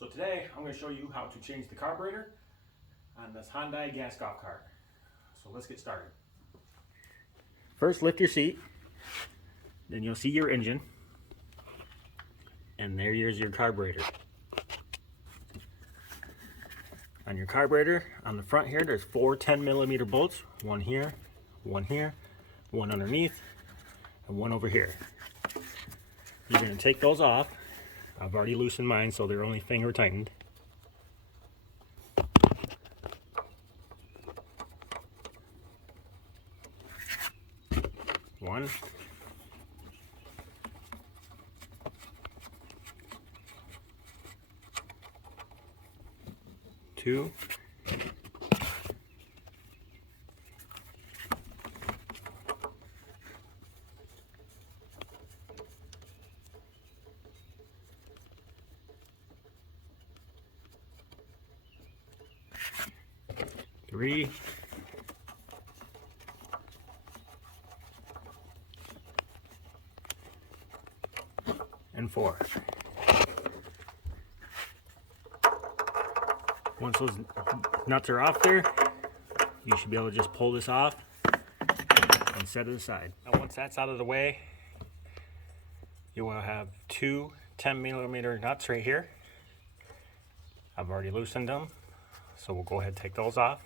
So today I'm going to show you how to change the carburetor on this Hyundai gas golf cart. So let's get started. First, lift your seat, then you'll see your engine, and there's your carburetor. On your carburetor, on the front here, there's four 10mm bolts, one here, one underneath, and one over here. You're going to take those off. I've already loosened mine, so they're only finger tightened. One. Two. Three. And four. Once those nuts are off there, you should be able to just pull this off and set it aside. Now once that's out of the way, you will have two 10mm nuts right here. I've already loosened them, so we'll go ahead and take those off.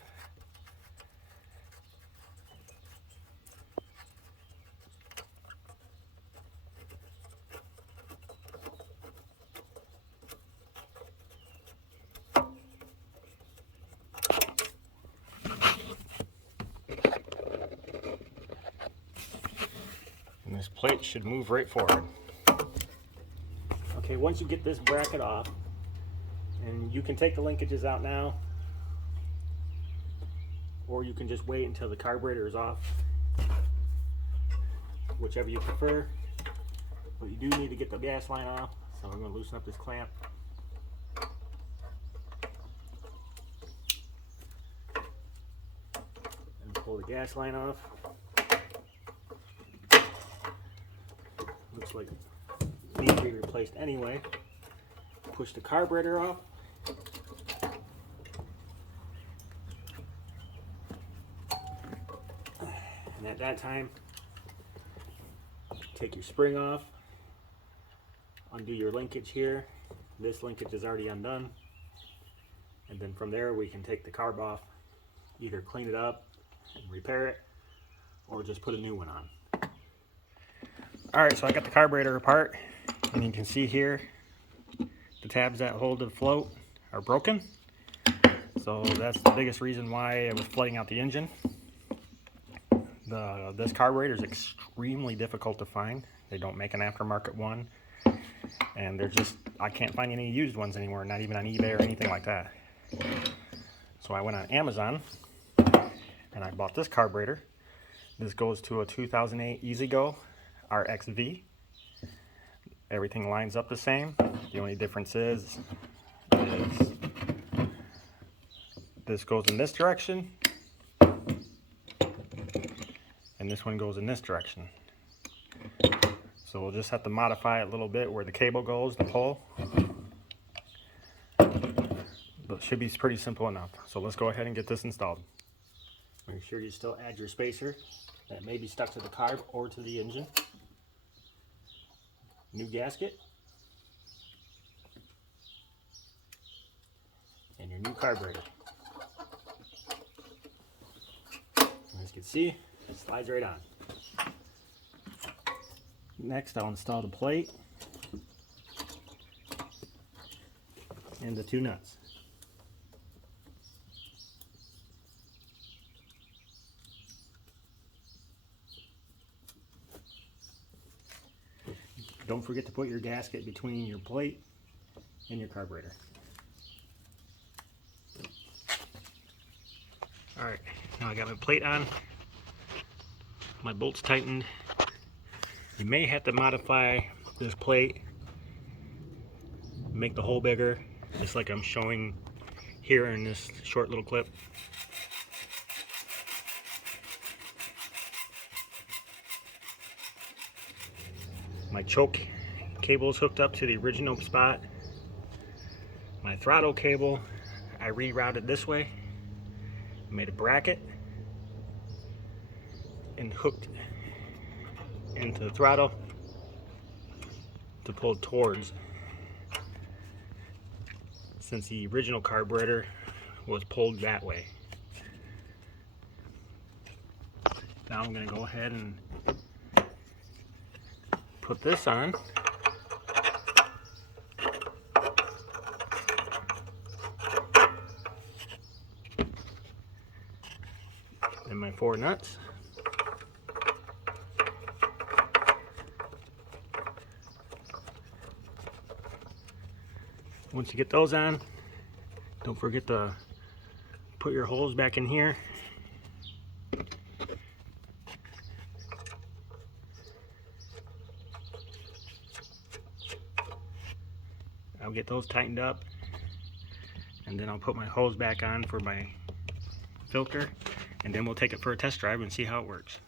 And this plate should move right forward. Okay, once you get this bracket off, and you can take the linkages out now, or you can just wait until the carburetor is off, whichever you prefer. But you do need to get the gas line off, so I'm going to loosen up this clamp. And pull the gas line off. Looks like it needs to be replaced anyway. Push the carburetor off. And at that time, take your spring off, undo your linkage here. This linkage is already undone. And then from there we can take the carb off, either clean it up and repair it, or just put a new one on. Alright, so I got the carburetor apart, and you can see here the tabs that hold the float are broken. So that's the biggest reason why it was flooding out the engine. This carburetor is extremely difficult to find. They don't make an aftermarket one, and they're just, I can't find any used ones anymore, not even on eBay or anything like that. So I went on Amazon and I bought this carburetor. This goes to a 2008 E-Z-GO RXV. Everything lines up the same. The only difference is this goes in this direction, and this one goes in this direction. So we'll just have to modify it a little bit where the cable goes, the pole. But it should be pretty simple enough. So let's go ahead and get this installed. Make sure you still add your spacer that may be stuck to the carb or to the engine. New gasket. And your new carburetor. As you can see, it slides right on. Next, I'll install the plate and the two nuts. Don't forget to put your gasket between your plate and your carburetor. Alright, now I got my plate on, my bolts tightened. You may have to modify this plate, make the hole bigger, just like I'm showing here in this short little clip. My choke cable is hooked up to the original spot. My throttle cable, I rerouted this way, made a bracket, and hooked into the throttle to pull towards, since the original carburetor was pulled that way. Now I'm going to go ahead and put this on. And my 4 nuts. Once you get those on, don't forget to put your holes back in here. I'll get those tightened up, and then I'll put my hose back on for my filter, and then we'll take it for a test drive and see how it works.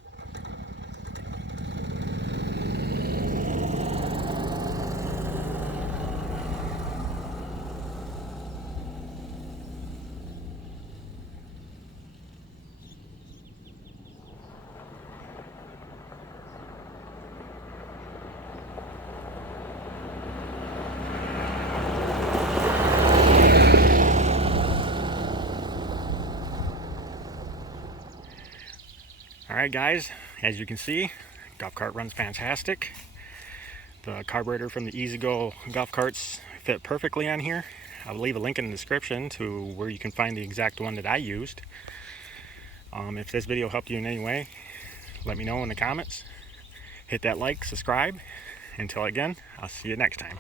Alright guys, as you can see, golf cart runs fantastic. The carburetor from the E-Z-GO golf carts fit perfectly on here. I'll leave a link in the description to where you can find the exact one that I used. If this video helped you in any way, let me know in the comments. Hit that like, subscribe. Until again, I'll see you next time.